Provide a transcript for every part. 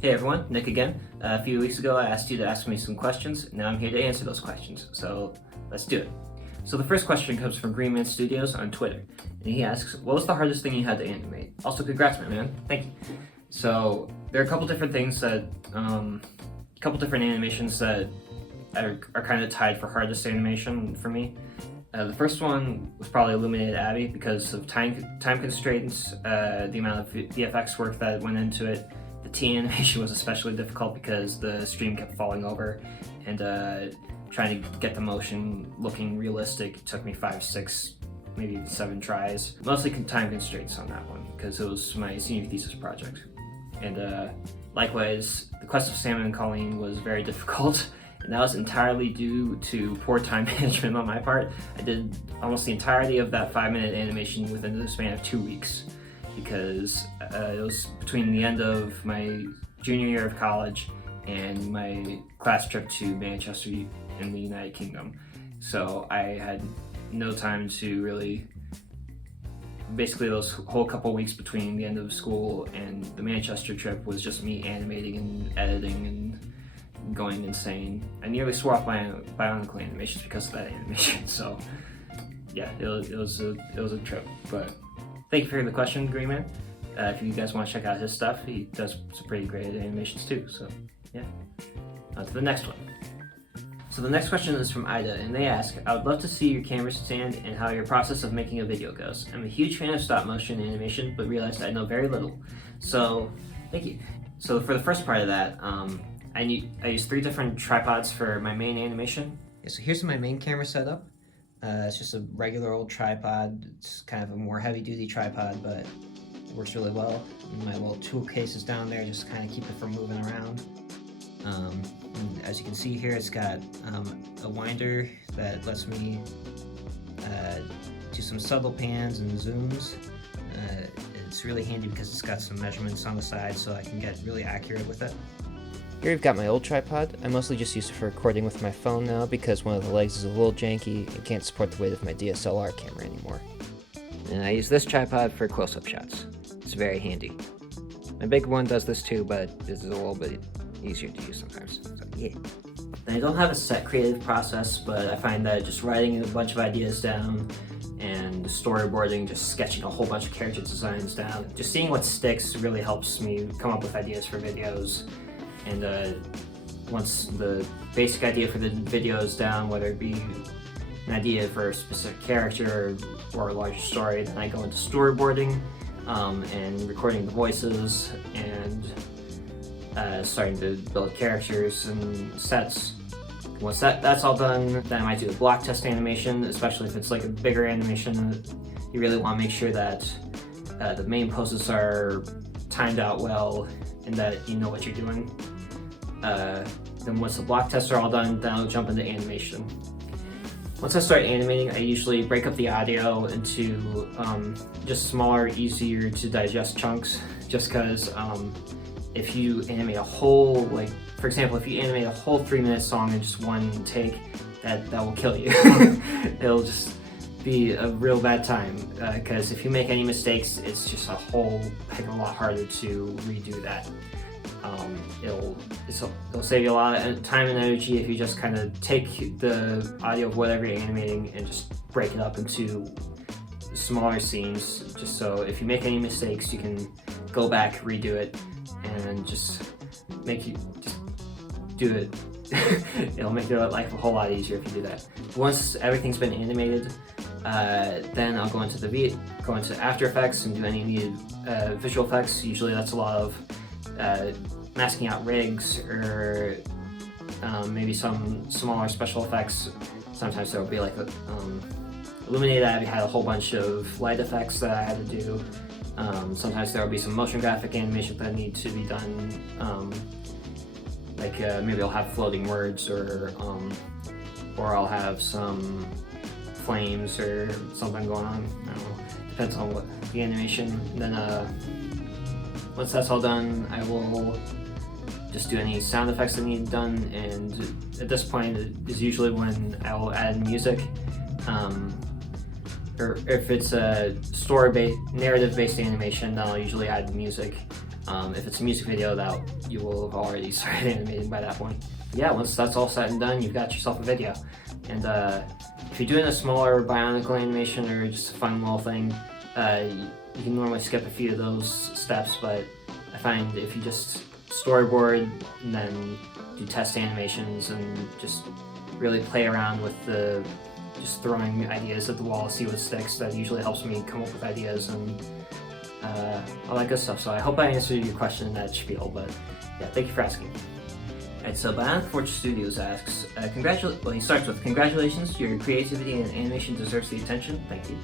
Hey everyone, Nick again. A few weeks ago I asked you to ask me some questions, now I'm here to answer those questions, so let's do it. So the first question comes from Greenman Studios on Twitter, and he asks, what was the hardest thing you had to animate? Also, congrats, my man. Thank you. So there are a couple different things that, a couple different animations that are kind of tied for hardest animation for me. The first one was probably Illuminated Abby because of time constraints, the amount of VFX work that went into it. The T animation was especially difficult because the stream kept falling over, and trying to get the motion looking realistic took me 5, 6, maybe even 7 tries. Mostly time constraints on that one because it was my senior thesis project. And likewise, The Quest of Salmon and Colleen was very difficult, and that was entirely due to poor time management on my part. I did almost the entirety of that 5-minute animation within the span of 2 weeks, because it was between the end of my junior year of college and my class trip to Manchester in the United Kingdom. So I had no time to really, basically those whole couple weeks between the end of school and the Manchester trip was just me animating and editing and going insane. I nearly swore off my Bionicle animations because of that animation, so yeah, it was a trip, but thank you for the question, Greenman. If you guys want to check out his stuff, he does some pretty great animations too, so yeah. On to the next one. So the next question is from Ida, and they ask, I would love to see your camera stand and how your process of making a video goes. I'm a huge fan of stop motion animation, but realized I know very little. So, thank you. So for the first part of that, I use 3 different tripods for my main animation. Yeah, so here's my main camera setup. It's just a regular old tripod. It's kind of a more heavy-duty tripod, but it works really well. And my little tool case is down there, just to kind of keep it from moving around. And as you can see here, it's got a winder that lets me do some subtle pans and zooms. It's really handy because it's got some measurements on the side, so I can get really accurate with it. Here we've got my old tripod. I mostly just use it for recording with my phone now because one of the legs is a little janky and can't support the weight of my DSLR camera anymore. And I use this tripod for close-up shots. It's very handy. My big one does this too, but this is a little bit easier to use sometimes, so yeah. And I don't have a set creative process, but I find that just writing a bunch of ideas down and storyboarding, just sketching a whole bunch of character designs down, just seeing what sticks really helps me come up with ideas for videos. And once the basic idea for the video is down, whether it be an idea for a specific character or a larger story, then I go into storyboarding and recording the voices and starting to build characters and sets. Once that's all done, then I might do a block test animation, especially if it's like a bigger animation. You really want to make sure that the main poses are timed out well and that you know what you're doing. Then once the block tests are all done, then I'll jump into animation. Once I start animating, I usually break up the audio into just smaller, easier to digest chunks, just because if you animate a whole, like, for example, if you animate a whole 3-minute song in just one take, that will kill you. It'll just be a real bad time, because if you make any mistakes, it's just a whole heck of a lot harder to redo that. It'll save you a lot of time and energy if you just kind of take the audio of whatever you're animating and just break it up into smaller scenes, just so if you make any mistakes, you can go back, redo it, and just do it. It'll make your life a whole lot easier if you do that. Once everything's been animated, then I'll go into After Effects and do any needed visual effects. Usually that's a lot of masking out rigs or maybe some smaller special effects. Sometimes there will be like Illuminated Abby had a whole bunch of light effects that I had to do. Sometimes there will be some motion graphic animation that need to be done. Maybe I'll have floating words or I'll have some flames or something going on. I don't know. Depends on what the animation. And then once that's all done, I will just do any sound effects that need done, and at this point is usually when I will add music. Or if it's a story-based, narrative-based animation, then I'll usually add music. If it's a music video, that you will have already started animating by that point. Yeah, once that's all said and done, you've got yourself a video. And if you're doing a smaller Bionicle animation or just a fun little thing, you can normally skip a few of those steps, but I find if you just storyboard and then do test animations and just really play around with just throwing ideas at the wall to see what sticks, that usually helps me come up with ideas and all that good stuff. So I hope I answered your question in that spiel, but yeah, thank you for asking. Alright, so Bionicle Forge Studios asks, he starts with, congratulations, your creativity and animation deserves the attention, thank you.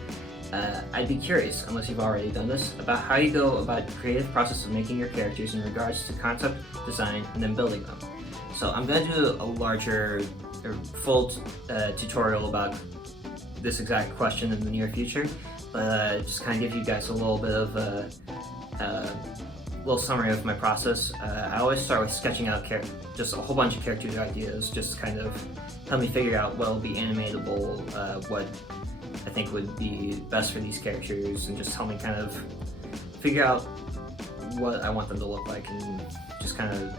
I'd be curious, unless you've already done this, about how you go about the creative process of making your characters in regards to concept, design, and then building them. So I'm going to do a larger, or full tutorial about this exact question in the near future, but just kind of give you guys a little bit of a little summary of my process. I always start with sketching out just a whole bunch of character ideas, just kind of help me figure out what will be animatable, what I think would be best for these characters, and just help me kind of figure out what I want them to look like, and just kind of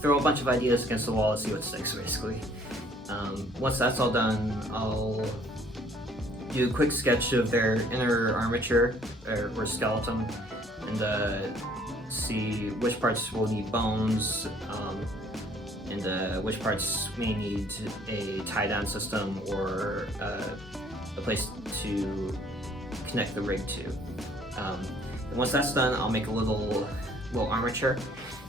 throw a bunch of ideas against the wall and see what sticks, basically. Once that's all done, I'll do a quick sketch of their inner armature or skeleton, and see which parts will need bones, and which parts may need a tie-down system or a place to connect the rig to. And once that's done, I'll make a little armature.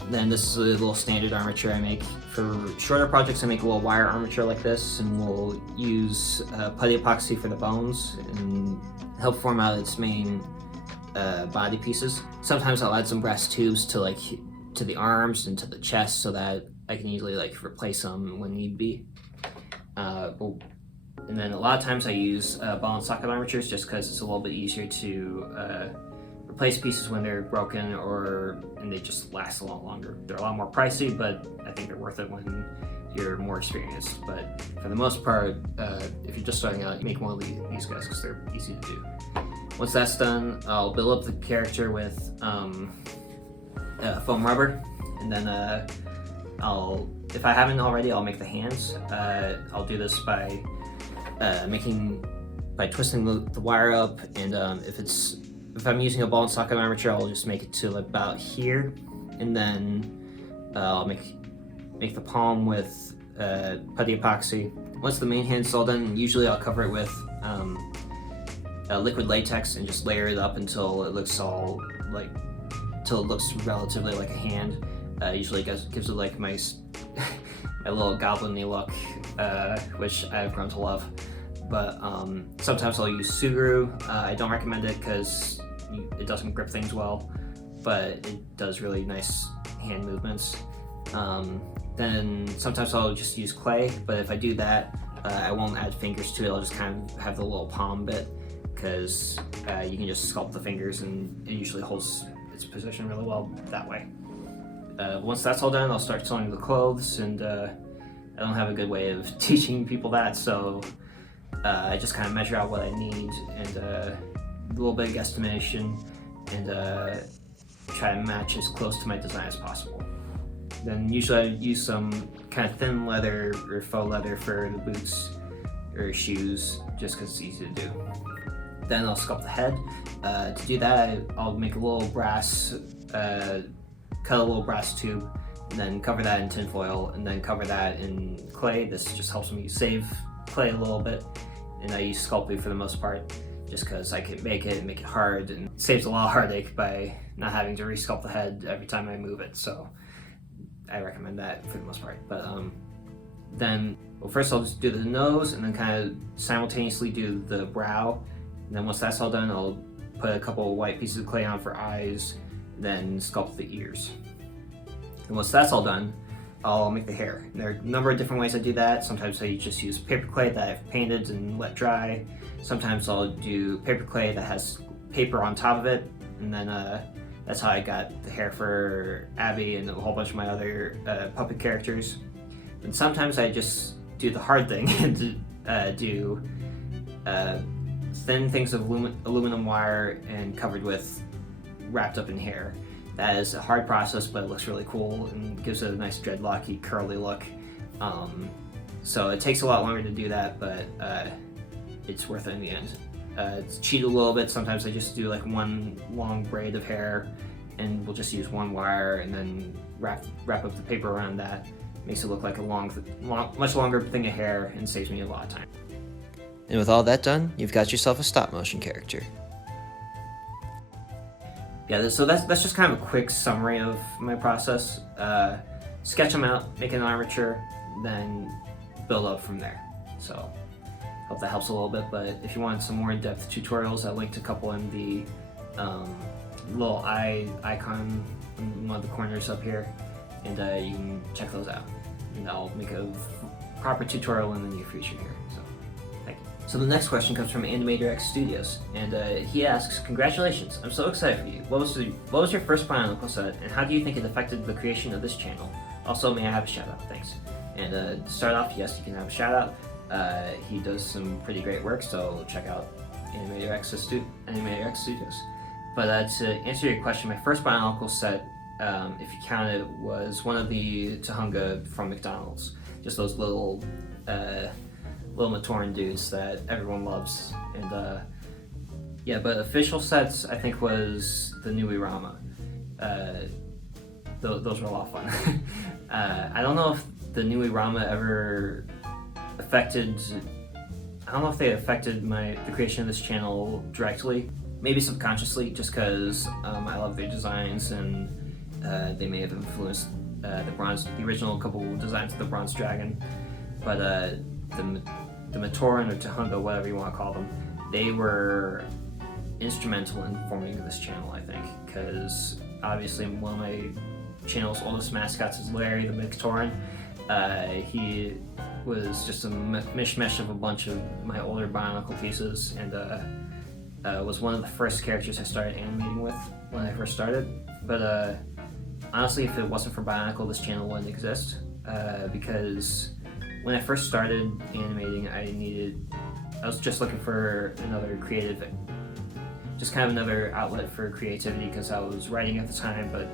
Then this is a little standard armature I make. For shorter projects, I make a little wire armature like this, and we'll use putty epoxy for the bones and help form out its main body pieces. Sometimes I'll add some brass tubes to the arms and to the chest so that I can easily replace them when need be. And then a lot of times I use ball and socket armatures just because it's a little bit easier to replace pieces when they're broken and they just last a lot longer. They're a lot more pricey, but I think they're worth it when you're more experienced. But for the most part, if you're just starting out, make one of these guys because they're easy to do. Once that's done, I'll build up the character with foam rubber, and then if I haven't already, I'll make the hands. I'll do this by twisting the wire up, and if I'm using a ball and socket armature, I'll just make it to about here, and then I'll make the palm with putty epoxy. Once the main hand's all done, usually I'll cover it with liquid latex and just layer it up until it looks relatively like a hand. Usually gives it my my little goblin-y look, which I've grown to love. But sometimes I'll use Suguru. I don't recommend it because it doesn't grip things well, but it does really nice hand movements. Then sometimes I'll just use clay, but if I do that, I won't add fingers to it. I'll just kind of have the little palm bit, because you can just sculpt the fingers and it usually holds its position really well that way. Once that's all done, I'll start sewing the clothes, and I don't have a good way of teaching people that, so I just kind of measure out what I need, and a little bit of guesstimation, and try to match as close to my design as possible. Then usually I use some kind of thin leather or faux leather for the boots or shoes, just because it's easy to do. Then I'll sculpt the head. To do that, I'll make a little brass, cut a little brass tube, and then cover that in tin foil, and then cover that in clay. This just helps me save clay a little bit, and I use Sculpey for the most part, just because I can make it hard, and it saves a lot of heartache by not having to resculpt the head every time I move it, so I recommend that for the most part. But first I'll just do the nose, and then kind of simultaneously do the brow, and then once that's all done, I'll put a couple of white pieces of clay on for eyes, then sculpt the ears. And once that's all done, I'll make the hair. And there are a number of different ways I do that. Sometimes I just use paper clay that I've painted and let dry. Sometimes I'll do paper clay that has paper on top of it, and then that's how I got the hair for Abby and a whole bunch of my other puppet characters. And sometimes I just do the hard thing and do thin things of aluminum wire and wrapped up in hair. That is a hard process, but it looks really cool and gives it a nice dreadlocky, curly look. So it takes a lot longer to do that, but it's worth it in the end. It's cheat a little bit. Sometimes I just do like one long braid of hair, and we'll just use one wire and then wrap up the paper around that. Makes it look like a much longer thing of hair and saves me a lot of time. And with all that done, you've got yourself a stop motion character. Yeah, so that's just kind of a quick summary of my process. Sketch them out, make an armature, then build up from there. So, hope that helps a little bit, but if you want some more in-depth tutorials, I linked a couple in the little eye icon in one of the corners up here, and you can check those out. And I'll make a proper tutorial in the near future here, so thank you. So the next question comes from Animator Studios, and he asks, "Congratulations, I'm so excited for you. What was your first Bionicle set, and how do you think it affected the creation of this channel? Also, may I have a shout out? Thanks." And to start off, yes, you can have a shout out. He does some pretty great work, so check out Animator X Studios. But to answer your question, my first Bionicle set, if you count it, was one of the Tohunga from McDonald's. Just those little Mctoran dudes that everyone loves. And yeah, but official sets, I think, was the Nui-Rama. Those were a lot of fun. I don't know if the Nui-Rama ever affected, I don't know if they affected the creation of this channel directly, maybe subconsciously, just because I love their designs, and they may have influenced the original couple designs of the Bronze Dragon. But the Mctoran or Tohunga, whatever you want to call them, they were instrumental in forming this channel, I think, because obviously one of my channel's oldest mascots is Larry the Mctoran. He was just a mishmash of a bunch of my older Bionicle pieces, and was one of the first characters I started animating with when I first started. But honestly, if it wasn't for Bionicle, this channel wouldn't exist, because when I first started animating, I was just looking for another creative, just kind of another outlet for creativity, because I was writing at the time, but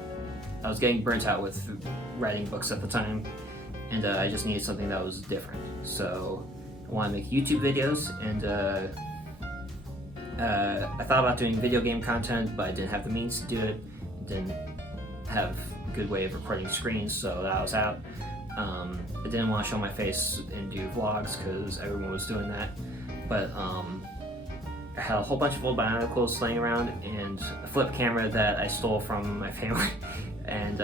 I was getting burnt out with writing books at the time, and I just needed something that was different. So I wanted to make YouTube videos, and I thought about doing video game content, but I didn't have the means to do it. Didn't have a good way of recording screens, so that was out. I didn't want to show my face and do vlogs because everyone was doing that. But I had a whole bunch of old Bionicles laying around, and a flip camera that I stole from my family. And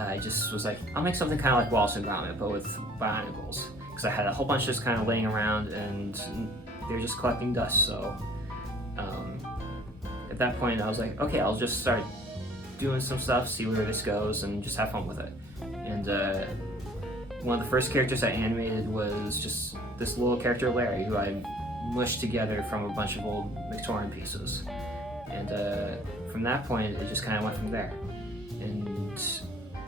I just was like, I'll make something kind of like Wallace and Gromit, but with Bionicles. Because I had a whole bunch just kind of laying around, and they were just collecting dust. So at that point, I was like, okay, I'll just start doing some stuff, see where this goes, and just have fun with it. And one of the first characters I animated was just this little character Larry, who I mushed together from a bunch of old Mctoran pieces. And from that point, it just kind of went from there. And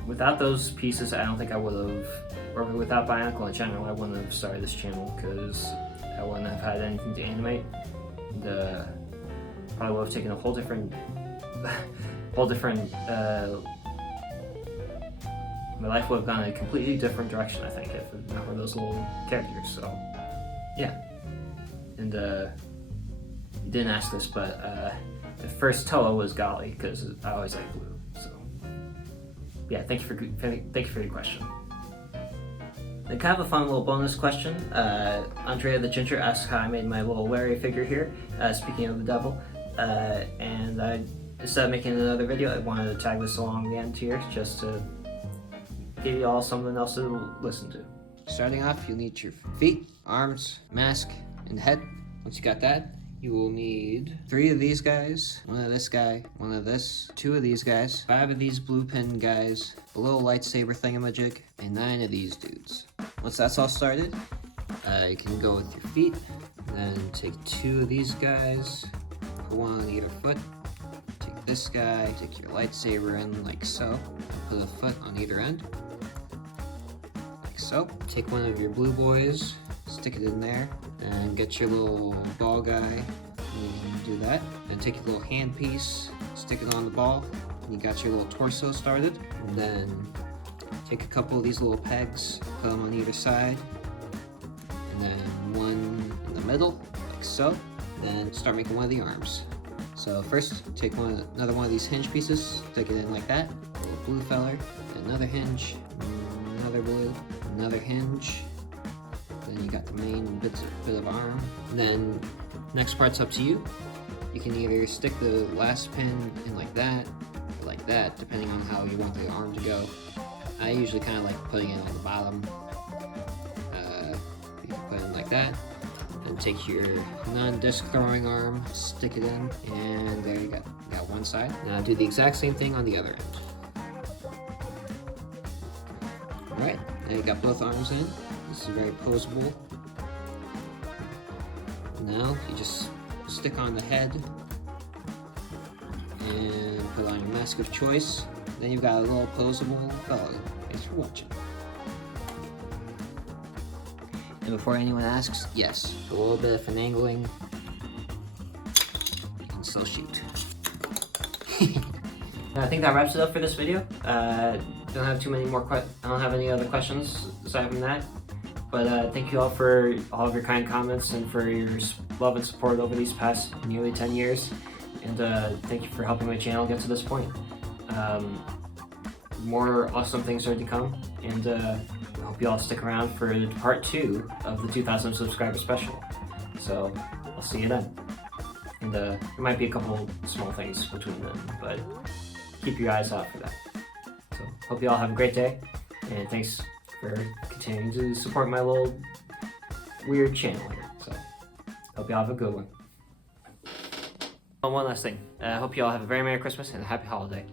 without those pieces, I don't think I would have, or without Bionicle in general, I wouldn't have started this channel, because I wouldn't have had anything to animate. And probably would have taken a whole different, my life would have gone in a completely different direction, I think, if it not for those little characters. So yeah. And you didn't ask this, but the first Toa was Golly, because I always like blue. So yeah, thank you for your question. Then kind of a fun little bonus question. Andrea the Ginger asks how I made my little Larry figure here. Speaking of the devil, and instead of making another video, I wanted to tag this along the end here, just to give you all something else to listen to. Starting off, you'll need your feet, arms, mask, and head. Once you got that, you will need 3 of these guys, 1 of this guy, 1 of this, 2 of these guys, 5 of these blue pin guys, a little lightsaber thingamajig, and 9 of these dudes. Once that's all started, you can go with your feet, and then take 2 of these guys, put 1 on either foot, take this guy, take your lightsaber in like so, put a foot on either end, like so. Take 1 of your blue boys, stick it in there, and get your little ball guy, and do that. Then take your little hand piece, stick it on the ball, and you got your little torso started. And then take a couple of these little pegs, put them on either side, and then one in the middle, like so. Then start making one of the arms. So first, take another one of these hinge pieces, stick it in like that, a little blue feller, another hinge, another blue, another hinge. Then you got the main bit of arm. And then next part's up to you. You can either stick the last pin in like that, or like that, depending on how you want the arm to go. I usually kind of like putting it on the bottom. You can put it in like that. And take your non-disc throwing arm, stick it in, and there you go. You got one side. Now do the exact same thing on the other end. Alright, now you got both arms in. This is very poseable. Now you just stick on the head and put on your mask of choice. Then you've got a little poseable fellow. Thanks for watching. And before anyone asks, yes, a little bit of finagling and still shoot. I think that wraps it up for this video. Don't have too many more I don't have any other questions aside from that. But thank you all for all of your kind comments and for your love and support over these past nearly 10 years. And thank you for helping my channel get to this point. More awesome things are to come, and I hope you all stick around for part 2 of the 2,000 subscriber special. So I'll see you then. And there might be a couple small things between them, but keep your eyes out for that. So hope you all have a great day, and thanks for continuing to support my little weird channel here. So hope you all have a good one. One last thing. I hope you all have a very Merry Christmas and a Happy Holiday.